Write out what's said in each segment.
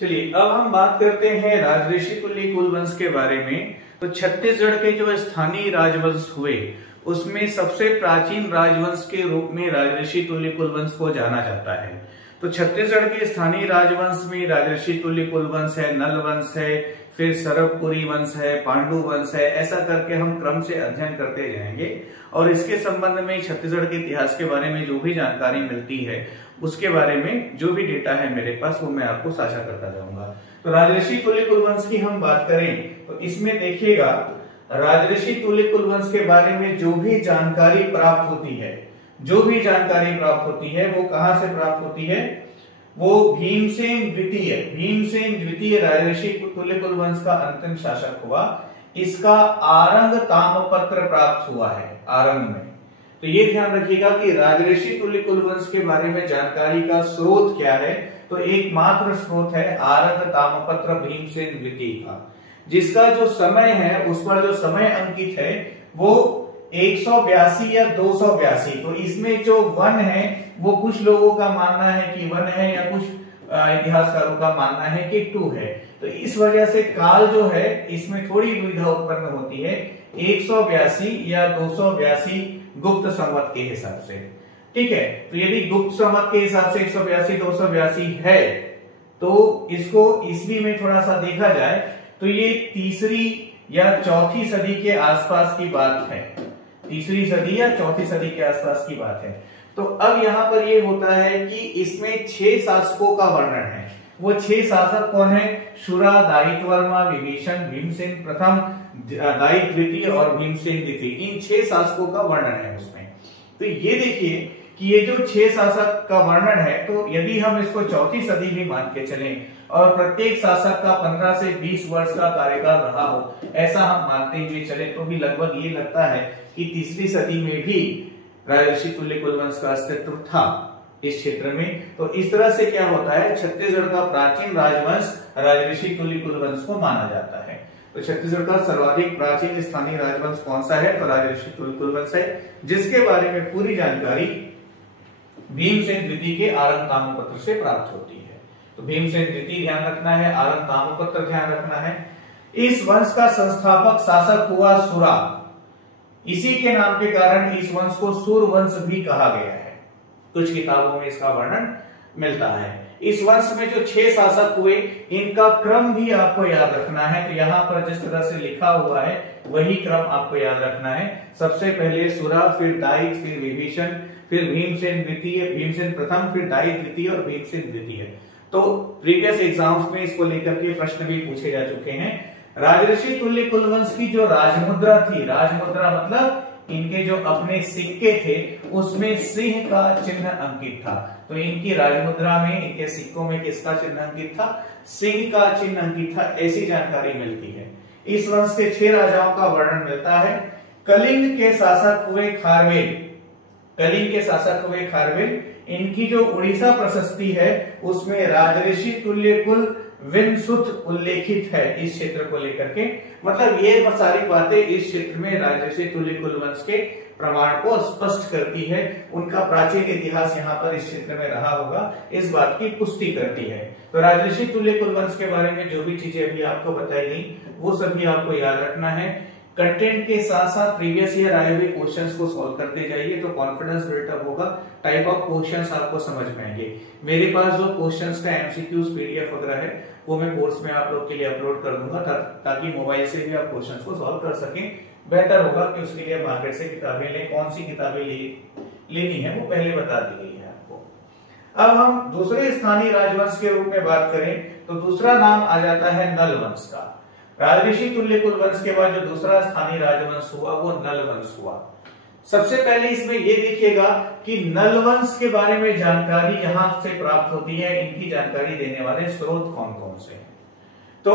चलिए अब हम बात करते हैं राजऋषि तुल्य कुलवंश के बारे में। तो छत्तीसगढ़ के जो स्थानीय राजवंश हुए उसमें सबसे प्राचीन राजवंश के रूप में राजऋषि तुल्य कुलवंश को जाना जाता है। तो छत्तीसगढ़ के स्थानीय राजवंश में राजऋषि तुल्य कुलवंश है, नल वंश है, फिर सरबपुरी वंश है, पांडु वंश है। ऐसा करके हम क्रम से अध्ययन करते जाएंगे और इसके संबंध में छत्तीसगढ़ के इतिहास के बारे में जो भी जानकारी मिलती है उसके बारे में जो भी डेटा है मेरे पास वो मैं आपको साझा करता जाऊंगा। तो राजऋषि तुल्य कुलवंश की हम बात करें तो इसमें देखिएगा राजऋषि तुल्य कुलवंश के बारे में जो भी जानकारी प्राप्त होती है, जो भी जानकारी प्राप्त होती है वो कहां से प्राप्त होती है? वो भीमसेन द्वितीय राजऋषि तुल्य कुलवंश का अंतिम शासक हुआ। इसका आरंग ताम्रपत्र प्राप्त हुआ है आरंग में। तो ये ध्यान रखिएगा कि राजऋषि तुल्य कुलवंश के बारे में जानकारी का स्रोत क्या है। तो एकमात्र स्रोत है आरंग ताम्रपत्र भीमसेन द्वितीय का, जिसका जो समय है उस पर जो समय अंकित है वो 182 या 282। तो इसमें जो वन है वो कुछ लोगों का मानना है कि वन है या कुछ इतिहासकारों का मानना है कि 2 है। तो इस वजह से काल जो है इसमें थोड़ी दुविधा उत्पन्न होती है 182 या 282 गुप्त संवत के हिसाब से। ठीक है, तो यदि गुप्त संवत के हिसाब से 182 282 है तो इसको ईस्वी में थोड़ा सा देखा जाए तो ये तीसरी या चौथी सदी के आसपास की बात है। तीसरी सदी या चौथी सदी के आसपास की बात है। तो अब यहाँ पर ये होता है कि इसमें 6 शासकों का वर्णन है। वो 6 शासक कौन है? शुरा, दायित वर्मा, विभीषण, भीमसेन प्रथम, दायित द्वितीय और भीमसेन द्वितीय। इन 6 शासकों का वर्णन है उसमें। तो ये देखिए कि ये जो 6 शासक का वर्णन है, तो यदि हम इसको चौथी सदी भी मान के चलें और प्रत्येक शासक का 15 से 20 वर्ष का कार्यकाल रहा हो, ऐसा हम मानते हुए चले तो भी लगभग ये लगता है कि तीसरी सदी में भी राजऋषि तुल्य कुलवंश का अस्तित्व था इस क्षेत्र में। तो इस तरह से क्या होता है, छत्तीसगढ़ का प्राचीन राजवंश राजऋषि तुल्य कुलवंश को माना जाता है। तो छत्तीसगढ़ का सर्वाधिक प्राचीन स्थानीय राजवंश कौन सा है? तो राजऋषि तुल्य कुलवंश है, जिसके बारे में पूरी जानकारी भीमसेन द्वितीय के आरंग ताम्रपत्र से प्राप्त होती है। तो भीमसेन द्वितीय ध्यान रखना है, आरंग ताम्रपत्र ध्यान रखना है। इस वंश का संस्थापक शासक हुआ सुरा। इसी के नाम के कारण इस वंश को सूरवंश भी कहा गया है। कुछ किताबों में इसका वर्णन मिलता है। इस वंश में जो 6 शासक हुए इनका क्रम भी आपको याद रखना है। तो यहाँ पर जिस तरह से लिखा हुआ है वही क्रम आपको याद रखना है। सबसे पहले सुरा, फिर दायित, फिर विभीषण, फिर भीमसेन द्वितीय, भीमसेन प्रथम, फिर दायित द्वितीय और भीमसेन द्वितीय। तो प्रीवियस एग्जाम्स में इसको लेकर के प्रश्न भी पूछे जा चुके हैं। राजऋषि तुल्य कुलवंश की जो राजमुद्रा थी, राजमुद्रा मतलब इनके जो अपने सिक्के थे उसमें सिंह का चिन्ह अंकित था। तो इनकी राजमुद्रा में, इनके सिक्कों में किसका चिन्ह अंकित था? सिंह का चिन्ह अंकित था। ऐसी जानकारी मिलती है। इस वंश के 6 राजाओं का वर्णन मिलता है। कलिंग के शासक हुए खारवेल। कलिंग के शासक हुए खारवेल। इनकी जो उड़ीसा प्रशस्ति है उसमें राजऋषि तुल्य कुल विनसुत उल्लेखित है इस क्षेत्र को लेकर के। मतलब ये सारी बातें इस क्षेत्र में राजऋषि तुल्य कुलवंश के प्रमाण को स्पष्ट करती है। उनका प्राचीन इतिहास यहाँ पर इस क्षेत्र में रहा होगा, इस बात की पुष्टि करती है। तो राजऋषि तुल्य कुलवंश के बारे में जो भी चीजें अभी आपको बताई गई वो सभी आपको याद रखना है। कंटेंट के साथ साथ प्रीवियस ईयर आए हुए क्वेश्चंस को सॉल्व करते जाइए तो कॉन्फिडेंस बिल्डअप होगा। टाइप ऑफ क्वेश्चंस आपको समझ में आएंगे। मेरे पास जो क्वेश्चंस का एमसीक्यूज पीडीएफ वगैरह है वो मैं कोर्स में आप लोग के लिए अपलोड कर दूंगा ताकि मोबाइल से भी आप क्वेश्चंस को सॉल्व कर सकें। बेहतर होगा कि उसके लिए मार्केट से किताबें लें। कौन सी किताबें लेनी है वो पहले बता दी गई है आपको। अब हम दूसरे स्थानीय राजवंश के रूप में बात करें तो दूसरा नाम आ जाता है नल वंश का। राजऋषि तुल्य कुलवंश के बाद जो दूसरा स्थानीय राजवंश हुआ वो नल वंश हुआ। सबसे पहले इसमें ये देखिएगा कि नल वंश के बारे में जानकारी यहां से प्राप्त होती है। इनकी जानकारी देने वाले स्रोत कौन कौन से हैं? तो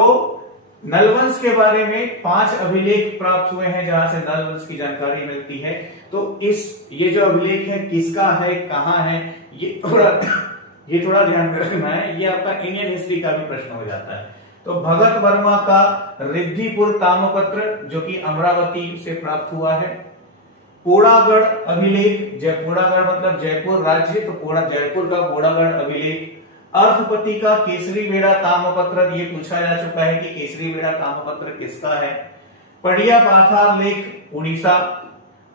नल वंश के बारे में 5 अभिलेख प्राप्त हुए हैं जहां से नल वंश की जानकारी मिलती है। तो ये जो अभिलेख है किसका है, कहां है, ये थोड़ा ध्यान में रखना है। ये आपका इंडियन हिस्ट्री का भी प्रश्न हो जाता है। तो भगत वर्मा का रिद्धिपुर ताम्रपत्र जो कि अमरावती से प्राप्त हुआ है। पोड़ागढ़ अभिलेख, पोड़ागढ़ मतलब जयपुर राज्य, तो जयपुर का पोड़ागढ़ अभिलेख अर्थपति का केसरी बेड़ा ताम्रपत्र, ये पूछा जा चुका है कि केसरी बेड़ा ताम्रपत्र किसका है। पड़िया पाथार लेख उड़ीसा,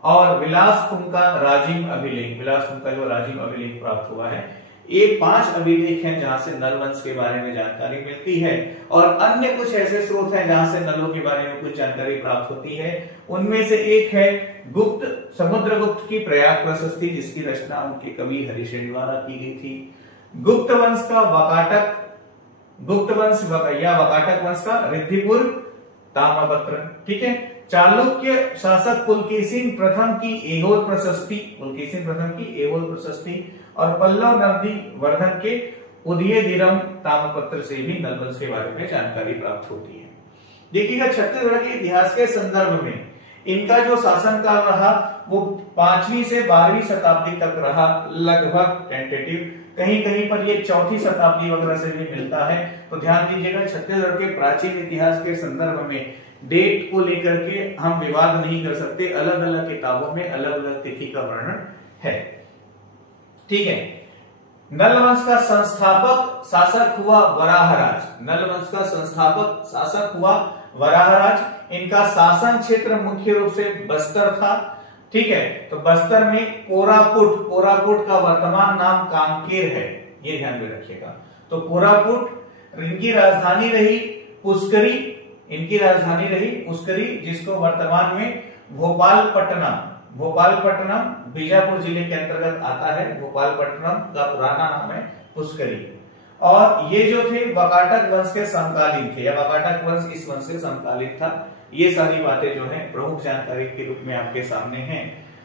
और विलास तुंग का राजिम अभिलेख, विलास तुंग का जो राजिम अभिलेख प्राप्त हुआ है। ये 5 अभिलेख हैं जहां से नल वंश के बारे में जानकारी मिलती है, और अन्य कुछ ऐसे स्रोत हैं जहां से नलों के बारे में कुछ जानकारी प्राप्त होती है। उनमें से एक है गुप्त, समुद्रगुप्त की प्रयाग प्रशस्ति, जिसकी रचना उनके कवि हरिश्चंद्र द्वारा की गई थी। गुप्त वंश का वकाटक, गुप्त वंश या वकाटक वंश का रिद्धिपुर ताम्रपत्र, ठीक है। चालुक्य शासक पुलकेशिन प्रथम की ऐहोल प्रशस्ति, पुलकेशिन प्रथम की ऐहोल प्रशस्ति, और पल्लव नंदी वर्धन के उदयदिरम ताम्रपत्र से भी नल वंश के बारे में जानकारी प्राप्त होती है। देखिएगा, छत्तीसगढ़ के इतिहास के संदर्भ में इनका जो शासनकाल रहा वो 5वीं से 12वीं शताब्दी तक रहा, लगभग टेंटेटिव, कहीं कहीं पर ये 4वीं शताब्दी वगैरह से भी मिलता है। तो ध्यान दीजिएगा, छत्तीसगढ़ के प्राचीन इतिहास के संदर्भ में डेट को लेकर के हम विवाद नहीं कर सकते, अलग अलग किताबों में अलग अलग तिथि का वर्णन है, ठीक है। नल वंश का संस्थापक शासक हुआ वराहराज, नल वंश का संस्थापक शासक हुआ वराहराज। इनका शासन क्षेत्र मुख्य रूप से बस्तर था, ठीक है। तो बस्तर में कोरापुट, कोरापुट का वर्तमान नाम कांकेर है, ये ध्यान में रखिएगा। तो कोरापुट, इनकी राजधानी रही पुष्करी, इनकी राजधानी रही पुष्करी, जिसको वर्तमान में भोपालपट्टनम, भोपालपट्टनम बीजापुर जिले के अंतर्गत आता है। भोपालपट्टनम का पुराना नाम है पुष्करी। और ये जो थे वकाटक वंश के समकालीन थे, या वकाटक वंश इस वंश से समकालीन था। ये सारी बातें जो है प्रमुख जानकारी के रूप में आपके सामने हैं।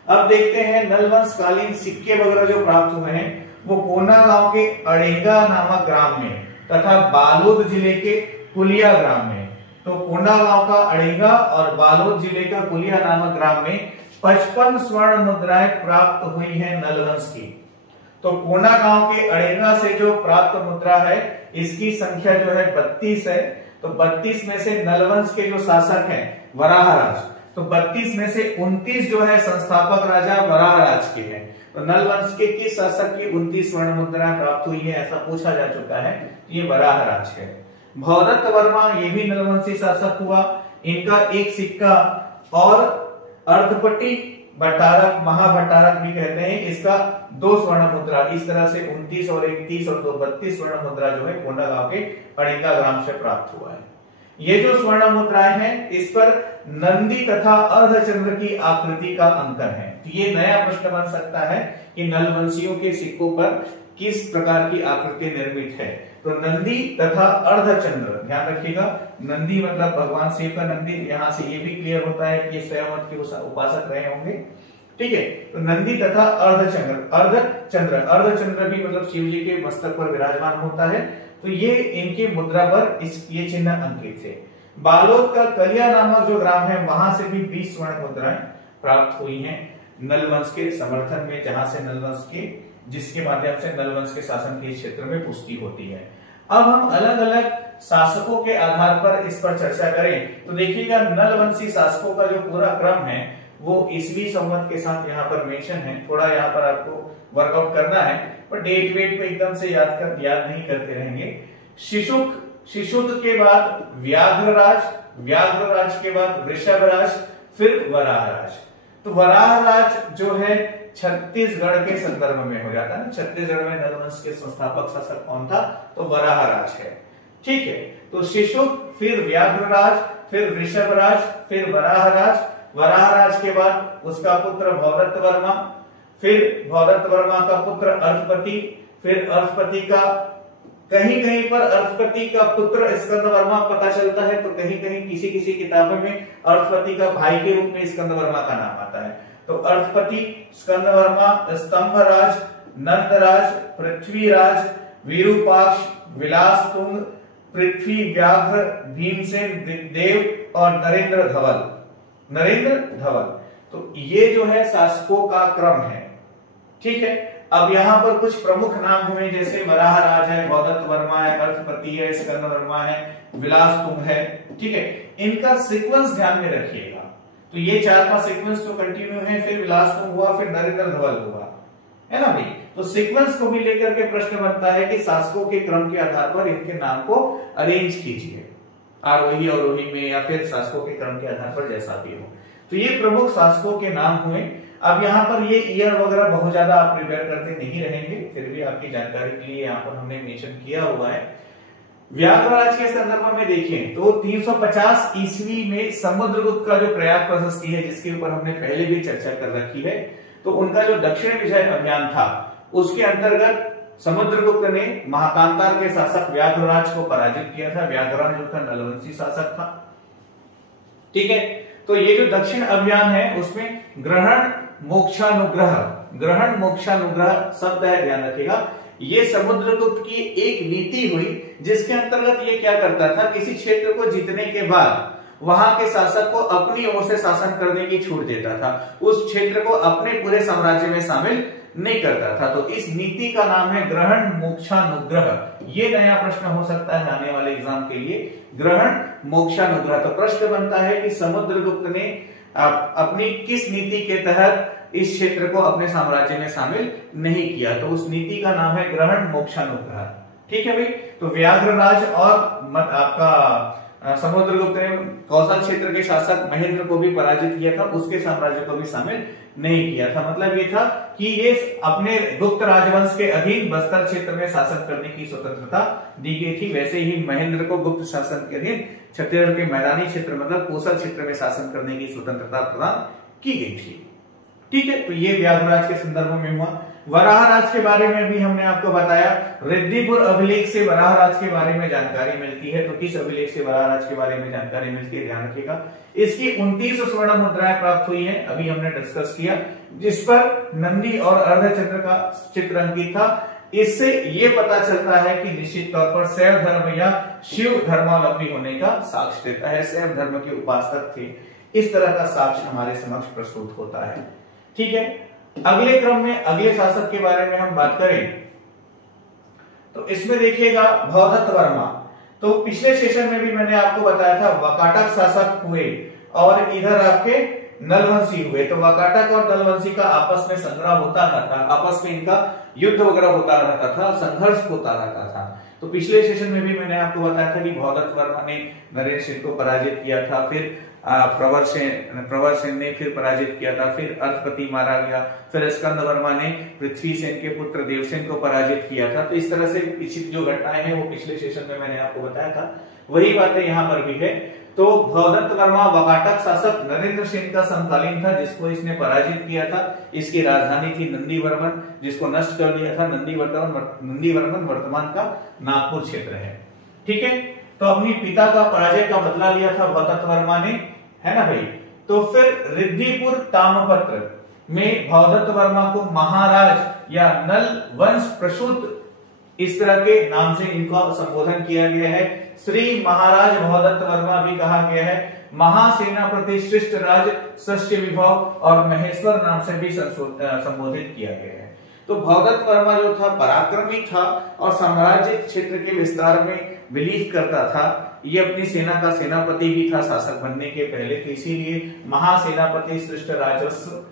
अब देखते हैं नल वंश कालीन सिक्के वगैरह जो प्राप्त हुए हैं वो कोना गांव के अड़ेगा नामक ग्राम में तथा बालोद जिले के कुलिया ग्राम में। तो कोंडा गांव का अड़ेगा और बालोद जिले का कुलिया नामक ग्राम में 55 स्वर्ण मुद्राएं प्राप्त हुई हैं नल वंश की। तो कोंडा गांव के अड़ेगा से जो प्राप्त मुद्रा है इसकी संख्या जो है 32 है। तो 32 में से नल वंश के जो शासक हैं वराहराज, तो 32 में से 29 जो है संस्थापक राजा वराहराज के हैं। तो नल वंश के किस शासक की 29 स्वर्ण मुद्राएं प्राप्त हुई है ऐसा पूछा जा चुका है, ये वराहराज है। भौदत्त वर्मा ये भी नलवंशी शासक हुआ। इनका एक सिक्का और अर्धपट्टी भट्टारक, महाभट्टारक भी कहते हैं, इसका 2 स्वर्ण मुद्रा, इस तरह से 29 और 31 और 2 32 स्वर्ण मुद्रा जो है कोंडा गांव के अड़ेगा ग्राम से प्राप्त हुआ है। ये जो स्वर्ण मुद्राएं हैं इस पर नंदी तथा अर्धचंद्र की आकृति का अंकन है। तो ये नया प्रश्न बन सकता है कि नलवंशियों के सिक्कों पर किस प्रकार की आकृति निर्मित है। तो नंदी तथा अर्धचंद्र, ध्यान रखिएगा, नंदी मतलब भगवान शिव का नंदी, यहां से ये भी क्लियर होता है कि ये स्वयं के उपासक रहे होंगे, ठीक है। तो नंदी तथा अर्धचंद्र, अर्धचंद्र, अर्धचंद्र भी मतलब शिव जी के मस्तक पर विराजमान होता है। तो ये इनके मुद्रा पर ये चिन्ह अंकित थे। बालोद का कलिया नामक जो ग्राम है वहां से भी 20 स्वर्ण मुद्राएं प्राप्त हुई हैं नलवंश के समर्थन में, जहां से नलवंश के, जिसके माध्यम से नलवंश के शासन के क्षेत्र में पुष्टि होती है। अब हम अलग अलग शासकों के आधार पर इस पर चर्चा करें तो देखिएगा नलवंशी शासकों का जो पूरा क्रम है वो ईस्वी संवत के साथ यहाँ पर मेंशन है। थोड़ा यहाँ पर आपको वर्कआउट करना है, पर डेट वेट को एकदम से याद नहीं करते रहेंगे। शिशुक, शिशुक के बाद व्याघ्रराज, व्याघ्रराज के बाद वृषभराज, फिर वराहराज। तो वराहराज जो है छत्तीसगढ़ के संदर्भ में हो जाता है ना, छत्तीसगढ़ में नलवंश के संस्थापक शासक कौन था, तो वराहराज है, ठीक है। तो शिशुक, फिर व्याघ्रराज, फिर वृषभराज, फिर वराहराज। वराहराज के बाद उसका पुत्र भौदत्त वर्मा, फिर भौदत्त वर्मा का पुत्र अर्धपति, फिर अर्धपति का कहीं कहीं पर अर्धपति का पुत्र स्कंद वर्मा पता चलता है, तो कहीं कहीं किसी किसी किताबों में अर्धपति का भाई के रूप में स्कंद वर्मा का नाम आता है। तो अर्धपति, स्कंद वर्मा, स्तंभराज, नंदराज, पृथ्वीराज, विरूपाक्ष, विलास तुंग, पृथ्वी व्याघ्र, भीमसेन देव और नरेंद्र धवल, नरेंद्र धवल। तो ये जो है शासकों का क्रम है, ठीक है। अब यहाँ पर कुछ प्रमुख नाम हुए, जैसे वराहराज है, भौदत्त वर्मा है, अर्धपति है, स्कंद वर्मा है, विलास तुंग है, ठीक है। इनका सीक्वेंस ध्यान में रखिएगा। तो ये 4-5 सीक्वेंस तो कंटिन्यू है, फिर विलास तुंग हुआ, फिर नरेंद्र धवल हुआ, है ना भाई। तो सीक्वेंस को भी लेकर के प्रश्न बनता है कि शासकों के क्रम के आधार पर इनके नाम को अरेंज कीजिए, आरोही अवरोही में या फिर शासकों के क्रम के आधार पर जैसा भी हो। तो ये प्रमुख शासकों के नाम हुए। अब यहाँ पर ये ईयर वगैरह बहुत ज्यादा आप प्रिपेयर करते नहीं रहेंगे, फिर भी आपकी जानकारी के लिए यहाँ पर हमने मेंशन किया हुआ है। व्याघ्रराज के संदर्भ में देखें तो 350 ईस्वी में समुद्रगुप्त का जो प्रयाग प्रशस्ति है, जिसके ऊपर हमने पहले भी चर्चा कर रखी है, तो उनका जो दक्षिण विजय अभियान था उसके अंतर्गत समुद्रगुप्त ने महाकांतार के शासक व्याघ्रराज को पराजित किया था। व्याघ्रराज जो था नलवंशी शासक था। ठीक है, तो ये जो दक्षिण अभियान है उसमें ग्रहण मोक्षानुग्रह, ग्रहण मोक्षानुग्रह शब्द है, ध्यान रखिएगा। ये समुद्रगुप्त की एक नीति हुई जिसके अंतर्गत ये क्या करता था, किसी क्षेत्र को जीतने के बाद वहां के शासक को अपनी ओर से शासन करने की छूट देता था, उस क्षेत्र को अपने पूरे साम्राज्य में शामिल नहीं करता था। तो इस नीति का नाम है ग्रहण मोक्षानुग्रह। ये नया प्रश्न हो सकता है आने वाले एग्जाम के लिए, ग्रहण मोक्षानुग्रह। तो प्रश्न बनता है कि समुद्रगुप्त ने अपनी किस नीति के तहत इस क्षेत्र को अपने साम्राज्य में शामिल नहीं किया, तो उस नीति का नाम है ग्रहण मोक्षानुग्रह। ठीक है भाई, तो व्याघ्रराज और आपका समुद्रगुप्त ने कौशल क्षेत्र के शासक महेंद्र को भी पराजित किया था, उसके साम्राज्य को भी शामिल नहीं किया था। मतलब ये था कि ये अपने गुप्त राजवंश के अधीन बस्तर क्षेत्र में शासन करने की स्वतंत्रता दी गई थी। वैसे ही महेंद्र को गुप्त शासन के अधीन छत्तीसगढ़ के मैदानी क्षेत्र मतलब कोसल क्षेत्र में शासन करने की स्वतंत्रता प्रदान की गई थी। ठीक है, तो ये व्याघ्रराज के संदर्भ में हुआ। वराहराज के बारे में भी हमने आपको बताया, रिद्धिपुर अभिलेख से वराहराज के बारे में जानकारी मिलती है। तो किस अभिलेख से वराहराज के बारे में जानकारी मिलती है, ध्यान रखिएगा। इसकी 29 स्वर्ण मुद्राएं प्राप्त हुई हैं, अभी हमने डिस्कस किया, जिस पर नंदी और अर्धचंद्र का चित्र अंकित था। इससे ये पता चलता है कि निश्चित तौर पर शैव धर्म या शिव धर्मावलंबी होने का साक्ष्य देता है, शैव धर्म के उपासक थे, इस तरह का साक्ष्य हमारे समक्ष प्रस्तुत होता है। ठीक है, अगले क्रम में अगले शासक के बारे में हम बात करें तो इसमें देखिएगा भवदत्त वर्मा। तो पिछले सेशन में भी मैंने आपको बताया था वाकाटक शासक हुए और इधर आपके नलवंशी हुए। तो वाकाटक और नलवंशी का आपस में संग्राम होता रहता, आपस में इनका युद्ध वगैरह होता रहता था, संघर्ष होता रहता था। तो पिछले सेशन में भी मैंने आपको बताया था कि भवदत्त वर्मा ने नरेंद्र सेन को पराजित किया था, फिर प्रवर सेन ने फिर पराजित किया था, फिर अर्धपति मारा गया, फिर स्कंद वर्मा ने पृथ्वी सेन के पुत्र देवसेन को पराजित किया था। तो इस तरह से पिछली जो घटनाएं हैं वो पिछले सेशन में मैंने आपको बताया था, वही बातें यहाँ पर भी है। तो भवदत्त वर्मा वाकाटक शासक नरेंद्र सेन का समकालीन था, जिसको इसने पराजित किया था। इसकी राजधानी थी नंदीवर्मन, जिसको नष्ट कर दिया था। नंदीवर्मन वर्तमान का नागपुर क्षेत्र है। ठीक है, तो अपनी पिता का पराजय का बदला लिया था भवदत्त वर्मा ने, है ना भाई। तो फिर रिद्धिपुर ताम्रपत्र में भवदत्त वर्मा को महाराज या नल वंश प्रसूत इस तरह के नाम से इनका संबोधन किया गया है। श्री महाराज भवदत्त वर्मा भी कहा गया है। महासेनापति श्रेष्ठ राज सस्य विभव और महेश्वर नाम से भी संबोधित किया गया है। तो भवदत्त वर्मा जो था पराक्रमी था और साम्राज्य क्षेत्र के विस्तार में बिलीव करता था। ये अपनी सेना का सेनापति भी था शासक बनने के पहले, तो इसीलिए महासेनापति श्रेष्ठ राजस्व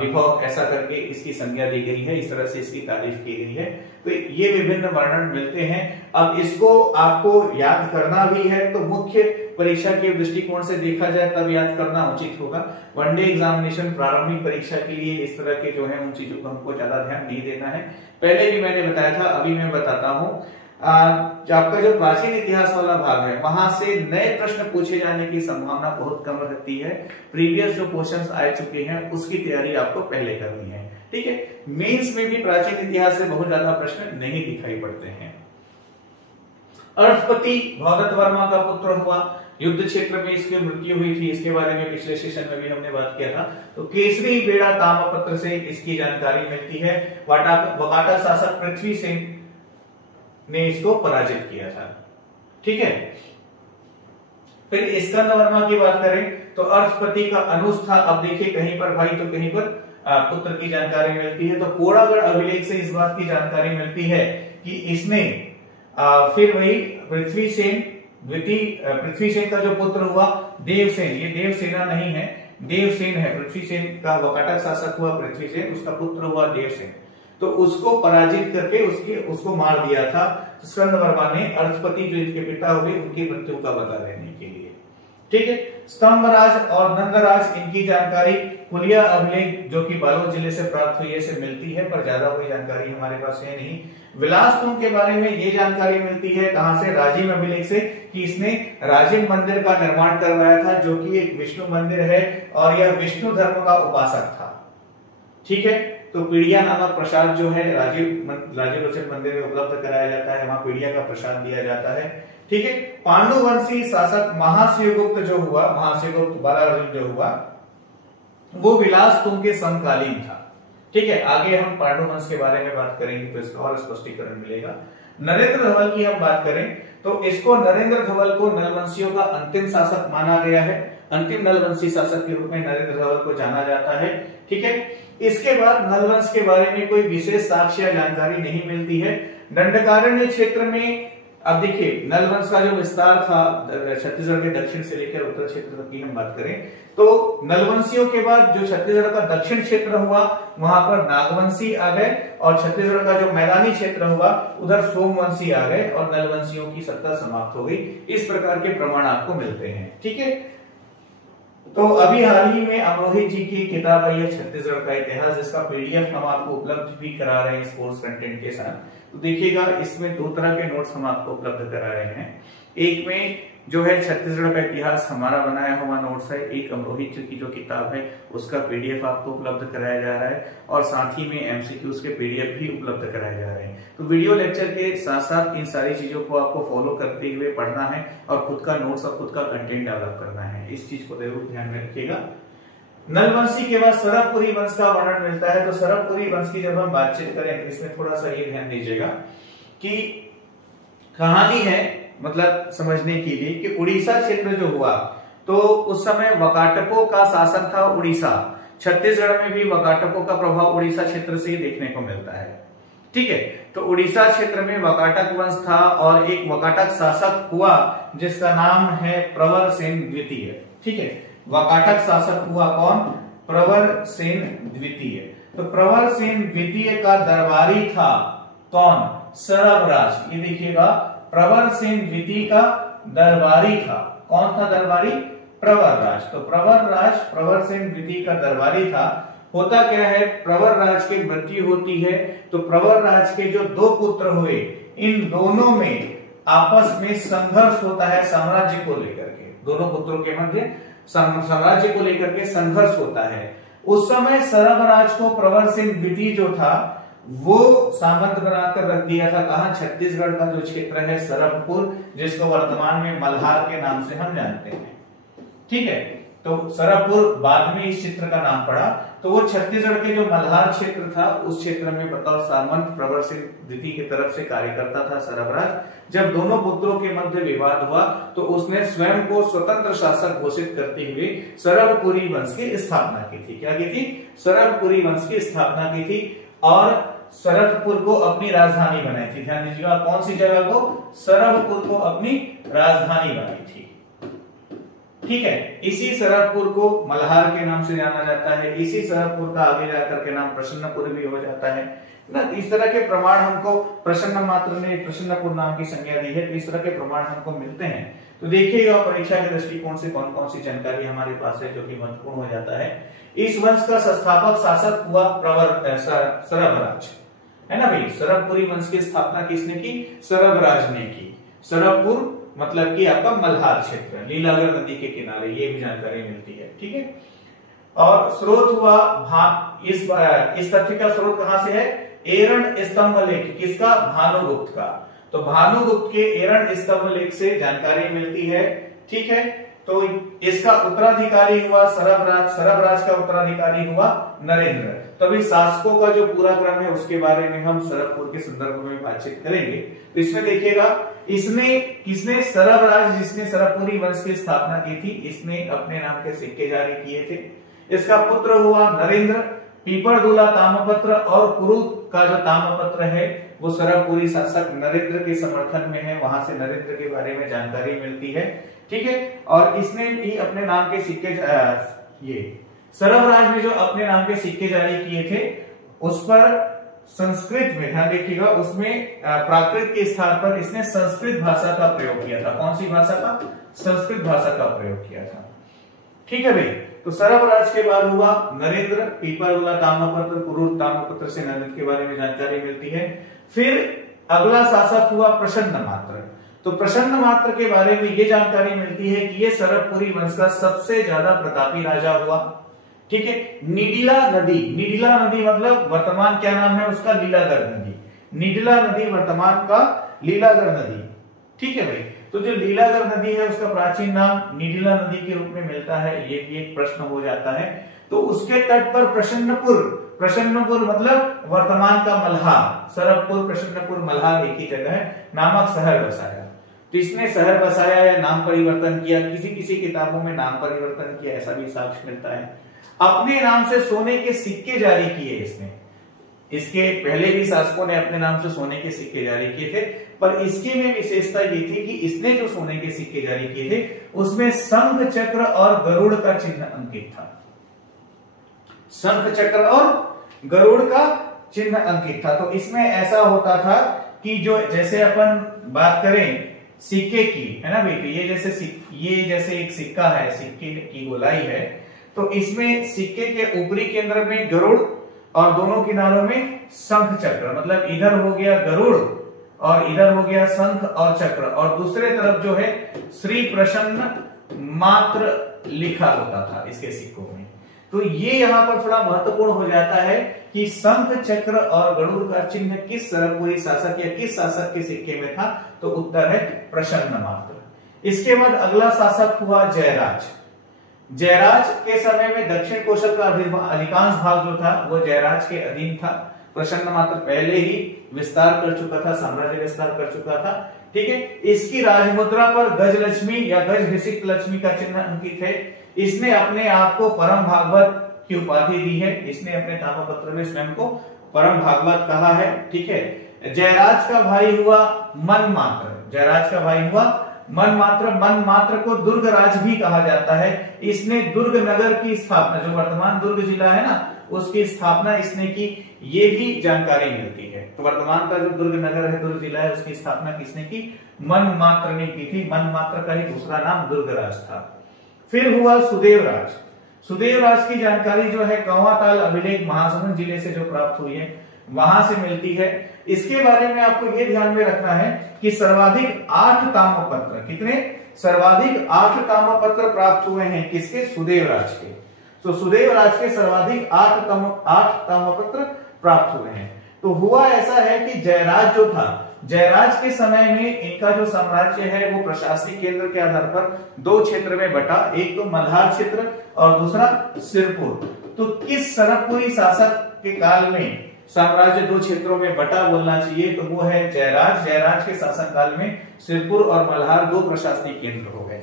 विभव ऐसा करके इसकी संज्ञा दी गई है, इस तरह से इसकी तारीफ की गई है। तो ये विभिन्न वर्णन मिलते हैं। अब इसको आपको याद करना भी है तो मुख्य परीक्षा के दृष्टिकोण से देखा जाए तब याद करना उचित होगा। वनडे एग्जामिनेशन प्रारंभिक परीक्षा के लिए इस तरह के जो है उन चीजों को हमको ज्यादा ध्यान नहीं देना है। पहले भी मैंने बताया था, अभी मैं बताता हूँ। आपका जो प्राचीन इतिहास वाला भाग है वहां से नए प्रश्न पूछे जाने की संभावना बहुत कम रहती है। प्रीवियस जो क्वेश्चंस आ चुके हैं उसकी तैयारी आपको पहले करनी है। ठीक है, मेंस में भी प्राचीन इतिहास से बहुत ज्यादा प्रश्न नहीं दिखाई पड़ते हैं। अर्धपति भवदत्त वर्मा का पुत्र हुआ, युद्ध क्षेत्र में इसकी मृत्यु हुई थी, इसके बारे में पिछले सेशन में भी हमने बात किया था। तो केसरी बेड़ा ताम्रपत्र से इसकी जानकारी मिलती है। वाकाटक शासक पृथ्वी सेन ने इसको पराजित किया था। ठीक है, फिर स्कंद वर्मा की बात करें तो अर्धपति का अनुज था। अब देखिए कहीं पर भाई तो कहीं पर पुत्र की जानकारी मिलती है। तो कोड़ागढ़ अभिलेख से इस बात की जानकारी मिलती है कि इसने फिर वही पृथ्वी सेन का जो पुत्र हुआ देवसेन, ये देवसेना नहीं है, देवसेन है। पृथ्वी सेन का वाकाटक शासक हुआ पृथ्वी सेन, उसका पुत्र हुआ देवसेन। तो उसको पराजित करके उसको मार दिया था स्कंदवर्मा ने, अर्थपति जो इनके पिता हुए उनकी मृत्यु का बदला लेने के लिए। ठीक है, स्तंभराज और नंदराज इनकी जानकारी कुलिया अभिलेख जो कि बालोद जिले से प्राप्त हुई है से मिलती है, पर ज्यादा कोई जानकारी हमारे पास है नहीं। विलासतुंग के बारे में ये जानकारी मिलती है कहां से, राजिम अभिलेख से, कि इसने राजिम मंदिर का निर्माण करवाया था जो कि एक विष्णु मंदिर है और यह विष्णु धर्म का उपासक था। ठीक है, तो पीड़िया नामक प्रसाद जो है राजीव लोचन मंदिर में उपलब्ध कराया जाता है, वहां पीड़िया का प्रसाद दिया जाता है। ठीक है, पांडुवंशी शासक महाशिवगुप्त जो हुआ, महाशिवगुप्त बालार्जुन जो हुआ, वो विलासतुंग के समकालीन था। ठीक है, आगे हम पांडुवंश के बारे में बात करेंगे तो इसका और स्पष्टीकरण मिलेगा। नरेंद्र धवल की हम बात करें तो इसको, नरेंद्र धवल को नलवंशियों का अंतिम शासक माना गया है, अंतिम नलवंशी शासक के रूप में नरेंद्र धवल को जाना जाता है। ठीक है, इसके बाद नलवंश के बारे में कोई विशेष साक्ष्य या जानकारी नहीं मिलती है। दंडकारण्य क्षेत्र में, अब देखिए नलवंश का जो विस्तार था छत्तीसगढ़ के दक्षिण से लेकर उत्तर क्षेत्र तक की हम बात करें तो नलवंशियों के बाद जो छत्तीसगढ़ का दक्षिण क्षेत्र हुआ वहां पर नागवंशी आ गए, और छत्तीसगढ़ का जो मैदानी क्षेत्र हुआ उधर सोमवंशी आ गए और नलवंशियों की सत्ता समाप्त हो गई। इस प्रकार के प्रमाण आपको मिलते हैं। ठीक है, तो अभी हाल ही में अमरोही जी की किताब आई है छत्तीसगढ़ का इतिहास, जिसका पीडीएफ हम आपको उपलब्ध भी करा रहे हैं इस कोर्स कंटेंट के साथ। तो देखिएगा, इसमें दो तरह के नोट्स हम आपको उपलब्ध करा रहे हैं। एक में जो है छत्तीसगढ़ का इतिहास हमारा बनाया हुआ नोट्स है, एक अमरोही जी की जो किताब है उसका पीडीएफ आपको उपलब्ध कराया जा रहा है, और साथ ही में एमसीक्यूज के पीडीएफ भी उपलब्ध कराए जा रहे हैं। तो वीडियो लेक्चर के साथ साथ इन सारी चीजों को आपको फॉलो करते हुए पढ़ना है और खुद का नोट्स और खुद का कंटेंट डेवलप करना है। इस चीज को जरूर ध्यान में रखिएगा। नलवंशी के बाद सरभपुरी वंश का वर्णन मिलता है। तो सरभपुरी वंश की जब हम बातचीत करें तो इसमें थोड़ा सा ये ध्यान दीजिएगा कि कहानी है, मतलब समझने के लिए, कि उड़ीसा क्षेत्र जो हुआ तो उस समय वकाटकों का शासन था उड़ीसा। छत्तीसगढ़ में भी वकाटकों का प्रभाव उड़ीसा क्षेत्र से ही देखने को मिलता है। ठीक है, तो उड़ीसा क्षेत्र में वकाटक वंश था और एक वकाटक शासक हुआ जिसका नाम है प्रवर सेन द्वितीय। ठीक है, वकाटक शासक हुआ कौन? प्रवर सेन द्वितीय। तो प्रवर सेन द्वितीय का दरबारी था कौन? सरभराज। ये देखिएगा, प्रवर सेन द्वितीय का दरबारी था। कौन था दरबारी? प्रवरराज। तो प्रवर सेन द्वितीय का दरबारी था। होता क्या है, प्रवरराज की मृत्यु होती है तो प्रवरराज के जो दो पुत्र हुए, इन दोनों में आपस में संघर्ष होता है साम्राज्य को लेकर के। दोनों पुत्रों के मध्य साम्राज्य को लेकर के संघर्ष होता है। उस समय सरभराज को प्रवर सेन द्वितीय जो था वो सामंत बनाकर रख दिया था। कहां? छत्तीसगढ़ का जो क्षेत्र है सरभपुर, जिसको वर्तमान में मल्हार के नाम से हम जानते हैं। ठीक है, तो सरभपुर बाद में इस क्षेत्र का नाम पड़ा। तो वो छत्तीसगढ़ के जो मल्हार क्षेत्र था उस क्षेत्र में बतौर सामंत प्रवर सेन द्वितीय की तरफ से कार्य करता था सरभराज। जब दोनों पुत्रों के मध्य विवाद हुआ तो उसने स्वयं को स्वतंत्र शासक घोषित करते हुए सरभपुरी वंश की स्थापना की थी। क्या की थी? सरभपुरी वंश की स्थापना की थी और सरभपुर को अपनी राजधानी बनाई थी। ध्यान दीजिएगा, कौन सी जगह को? सरभपुर को अपनी राजधानी बनाई थी। ठीक है, इसी सरभपुर को मल्हार के नाम से जाना जाता है। इसी सरभपुर का आगे जाकर के नाम प्रसन्नपुर भी हो जाता है ना। इस तरह के प्रमाण हमको, प्रसन्न मात्र ने प्रसन्नपुर नाम की संज्ञा दी है, तो इस तरह के प्रमाण हमको मिलते हैं। तो देखिएगा परीक्षा के दृष्टिकोण से कौन कौन सी जानकारी हमारे पास है जो कि महत्वपूर्ण हो जाता है। इस वंश का संस्थापक शासक हुआ सरभराज, है ना भाई। सरभपुरी वंश की स्थापना किसने की? सरभराज ने की। सरभपुर मतलब कि आपका मल्हार क्षेत्र, लीलागर नदी के किनारे, ये भी जानकारी मिलती है। ठीक है, और स्रोत हुआ इस तथ्य का स्रोत कहां से है? एरण स्तंभ लेख। किसका? भानुगुप्त का। तो भानुगुप्त के एरण स्तंभ लेख से जानकारी मिलती है। ठीक है, तो इसका उत्तराधिकारी हुआ सरभराज, सरभराज का उत्तराधिकारी हुआ नरेंद्र। तो अभी शासकों का जो पूरा क्रम है उसके बारे में हम सरभपुर के संदर्भ में बातचीत करेंगे। तो इसमें देखिएगा, किसने? सरभराज, जिसने सरभपुरी वंश की स्थापना की थी, इसने अपने नाम के सिक्के जारी किए थे। इसका पुत्र हुआ नरेंद्र। पीपरदुला ताम्रपत्र और कुरुत का जो ताम्रपत्र है वो सरभपुरी शासक नरेंद्र के समर्थन में है, वहां से नरेंद्र के बारे में जानकारी मिलती है। ठीक है, और इसने भी अपने नाम के सिक्के, ये सरभराज ने जो अपने नाम के सिक्के जारी किए थे उस पर संस्कृत में, ध्यान देखिएगा, उसमें प्राकृत के स्थान पर इसने संस्कृत भाषा का प्रयोग किया था। कौन सी भाषा का? संस्कृत भाषा का प्रयोग किया था। ठीक है भाई। तो सरवराज के बाद हुआ नरेंद्र, पीपलवाला ताम्रपत्र, पुरुष ताम्रपत्र से नरेंद्र के बारे में जानकारी मिलती है। फिर अगला शासक हुआ प्रसन्नमात्र। तो प्रसन्नमात्र के बारे में ये जानकारी मिलती है कि ये सरवपुरी वंश का सबसे ज्यादा प्रतापी राजा हुआ। ठीक है। निडिला नदी, निडिला नदी मतलब वर्तमान क्या नाम है उसका? लीलागर नदी। निडिला नदी वर्तमान का लीलागर नदी। ठीक है भाई। तो जो लीलागर नदी है उसका प्राचीन नाम निडिला नदी के रूप में मिलता है, ये भी एक प्रश्न हो जाता है। तो उसके तट पर प्रसन्नपुर, प्रसन्नपुर मतलब वर्तमान का मल्हार, सरवपुर प्रसन्नपुर मल्हार एक ही जगह है, नामक शहर बसाया। तो इसने शहर बसाया या नाम परिवर्तन किया, किसी किसी किताबों में नाम परिवर्तन किया, ऐसा भी साक्ष्य मिलता है। अपने नाम से सोने के सिक्के जारी किए इसने। इसके पहले भी शासकों ने अपने नाम से सोने के सिक्के जारी किए थे, पर इसके में विशेषता ये थी कि इसने जो सोने के सिक्के जारी किए थे उसमें शंख चक्र और गरुड़ का चिन्ह अंकित था। शंख चक्र और गरुड़ का चिन्ह अंकित था। तो इसमें ऐसा होता था कि जो जैसे अपन बात करें सिक्के की, है ना भाई, तो ये जैसे एक सिक्का है, सिक्के की गोलाई है, तो इसमें सिक्के के ऊपरी केंद्र में गरुड़ और दोनों किनारों में शंख चक्र, मतलब इधर हो गया गरुड़ और इधर हो गया शंख और चक्र, और दूसरे तरफ जो है श्री प्रसन्न मात्र लिखा होता था इसके सिक्कों में। तो ये यहाँ पर थोड़ा महत्वपूर्ण हो जाता है कि शंख चक्र और गरुड़ का चिन्ह किस सरवपुरी शासक या किस शासक के सिक्के में था? तो उत्तर है प्रसन्न मात्र। इसके बाद अगला शासक हुआ जयराज। जयराज के समय में दक्षिण कौशल का अधिकांश भाग जो था वो जयराज के अधीन था। प्रसन्न मात्र पहले ही विस्तार कर चुका था, साम्राज्य विस्तार कर चुका था। ठीक है। इसकी राजमुद्रा पर गजलक्ष्मी या गजभिषिक्त लक्ष्मी का चिन्ह अंकित है। इसने अपने आप को परम भागवत की उपाधि दी है। इसने अपने ताम्रपत्र में स्वयं को परम भागवत कहा है। ठीक है। जयराज का भाई हुआ मनमात्र। जयराज का भाई हुआ मनमात्र। मनमात्र को दुर्गराज भी कहा जाता है। इसने दुर्ग नगर की स्थापना, जो वर्तमान दुर्ग जिला है ना, उसकी स्थापना इसने की, ये भी जानकारी मिलती है। तो वर्तमान का जो दुर्ग नगर है, दुर्ग जिला है, उसकी स्थापना किसने की? मनमात्र ने की थी। मनमात्र का ही दूसरा नाम दुर्गराज था। फिर हुआ सुदेवराज। सुदेवराज की जानकारी जो है कंवाताल अभिलेख महासमुंद जिले से जो प्राप्त हुई है वहां से मिलती है। इसके बारे में आपको ये ध्यान में रखना है कि सर्वाधिक 8 ताम्रपत्र, कितने? सर्वाधिक 8 ताम्रपत्र प्राप्त हुए हैं किसके? सुदेवराज के। तो सुदेवराज के सर्वाधिक 8 ताम्रपत्र प्राप्त हुए हैं। तो हुआ ऐसा है कि जयराज जो था, जयराज के समय में इनका जो साम्राज्य है वो प्रशासनिक केंद्र के आधार पर 2 क्षेत्र में बटा, एक तो मल्हार क्षेत्र और दूसरा सिरपुर। तो किस सरवपुरी शासक के काल में साम्राज्य 2 क्षेत्रों में बटा बोलना चाहिए? तो वो है जयराज। जयराज के शासन काल में सिरपुर और मल्हार 2 प्रशासनिक केंद्र हो गए।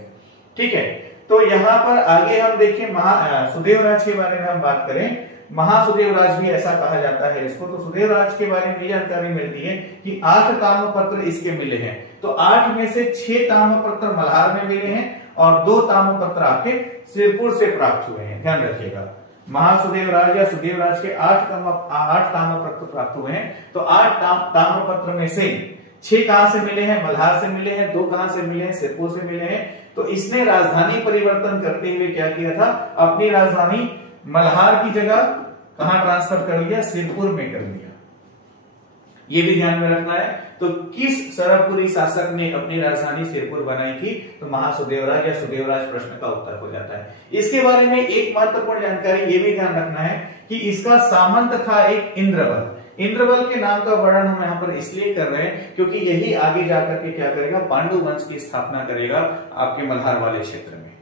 ठीक है। तो यहाँ पर आगे हम देखें सुदेवराज के बारे में हम बात करें, महासुदेवराज भी ऐसा कहा जाता है इसको। तो सुदेवराज के बारे में जानकारी मिलती है कि 8 ताम्रपत्र इसके मिले हैं। तो 8 में से 6 ताम्रपत्र मल्हार में मिले हैं और 2 ताम्रपत्र आपके सिरपुर से प्राप्त हुए हैं। ध्यान रखिएगा, महासुदेवराज या सुदेवराज के 8 ताम्रपत्र प्राप्त हुए हैं। तो 8 ताम्रपत्र में से 6 कहां से मिले हैं? मल्हार से मिले हैं। 2 कहां से मिले हैं? सिरपुर से मिले हैं। तो इसने राजधानी परिवर्तन करते हुए क्या किया था? अपनी राजधानी मल्हार की जगह कहां ट्रांसफर कर लिया? सिरपुर में कर लिया। ये भी ध्यान में रखना है। तो किस सरवपुरी शासक ने अपनी राजधानी सिरपुर बनाई थी? तो महासुदेवराज या सुदेवराज प्रश्न का उत्तर हो जाता है। इसके बारे में एक महत्वपूर्ण जानकारी ये भी ध्यान रखना है कि इसका सामंत था एक इंद्रबल। इंद्रबल के नाम का वर्णन हम यहाँ पर इसलिए कर रहे हैं क्योंकि यही आगे जाकर के क्या करेगा? पांडु वंश की स्थापना करेगा आपके मल्हार वाले क्षेत्र में।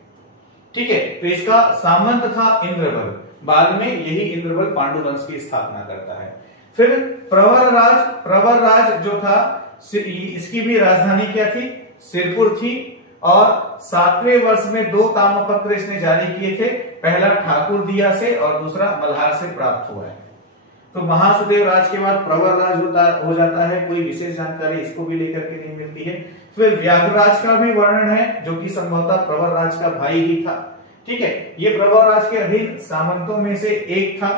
ठीक है। तो इसका सामंत था इंद्रबल, बाद में यही इंद्रबल पांडु वंश की स्थापना करता है। फिर प्रवरराज, प्रवरराज जो था इसकी भी राजधानी क्या थी? सिरपुर थी। और 7वें वर्ष में 2 ताम्रपत्र इसने जारी किए थे, पहला ठाकुर दिया से और दूसरा मल्हार से प्राप्त हुआ है। तो महासुदेवराज के बाद प्रवरराज हो जाता है। कोई विशेष जानकारी इसको भी लेकर के नहीं मिलती है। फिर व्याघ्रराज का भी वर्णन है जो कि संभवतः प्रवरराज का भाई ही था। ठीक है। ये प्रवरराज के अधीन सामंतों में से एक था।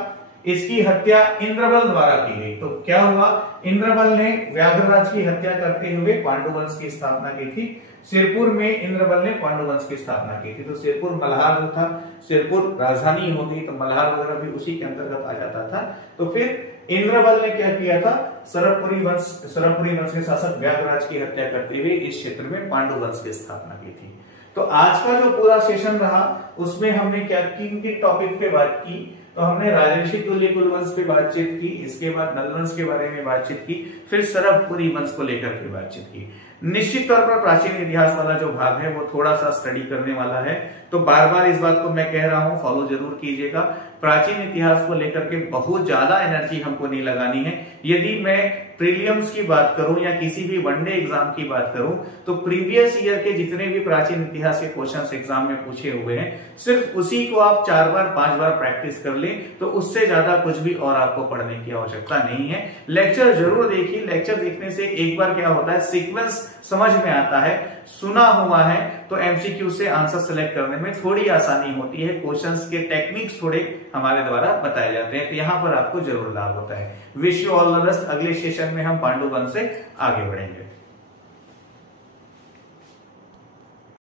इसकी हत्या इंद्रबल द्वारा की गई। तो क्या हुआ, इंद्रबल ने व्याघ्रराज की हत्या करते हुए पांडुवंश की स्थापना की थी। सिरपुर में इंद्रबल ने पांडुवंश की स्थापना की थी। तो सिरपुर मल्हार जो था, सिरपुर राजधानी हो गई, तो मल्हार वगैरह भी उसी के अंतर्गत आ जाता था। तो फिर इंद्रबल ने क्या किया था, सरबपुरी वंश के शासक व्याघ्रराज की हत्या करते हुए इस क्षेत्र में पांडुवंश की स्थापना की थी। तो आज का जो पूरा सेशन रहा उसमें हमने क्या किन टॉपिक पे बात की, तो हमने राजर्षि तुल्य कुलवंश पे बातचीत की, इसके बाद नलवंश के बारे में बातचीत की, फिर सरबपुरी वंश को लेकर के बातचीत की। निश्चित तौर पर प्राचीन इतिहास वाला जो भाग है वो थोड़ा सा स्टडी करने वाला है, तो बार बार इस बात को मैं कह रहा हूं, फॉलो जरूर कीजिएगा। प्राचीन इतिहास को लेकर के बहुत ज्यादा एनर्जी हमको नहीं लगानी है। यदि मैं प्रीलिम्स की बात करूं या किसी भी वनडे एग्जाम की बात करूं, तो प्रीवियस ईयर के जितने भी प्राचीन इतिहास के क्वेश्चंस एग्जाम में पूछे हुए हैं, सिर्फ उसी को आप 4 बार 5 बार प्रैक्टिस कर लें, तो उससे ज्यादा कुछ भी और आपको पढ़ने की आवश्यकता नहीं है। लेक्चर जरूर देखिए, लेक्चर देखने से एक बार क्या होता है, सीक्वेंस समझ में आता है, सुना हुआ है तो एमसीक्यू से आंसर सेलेक्ट करने में थोड़ी आसानी होती है, क्वेश्चंस के टेक्निक्स थोड़े हमारे द्वारा बताए जाते हैं, तो यहाँ पर आपको जरूर लाभ होता है। Wish you all the best. अगले सेशन में हम पांडुवंश से आगे बढ़ेंगे।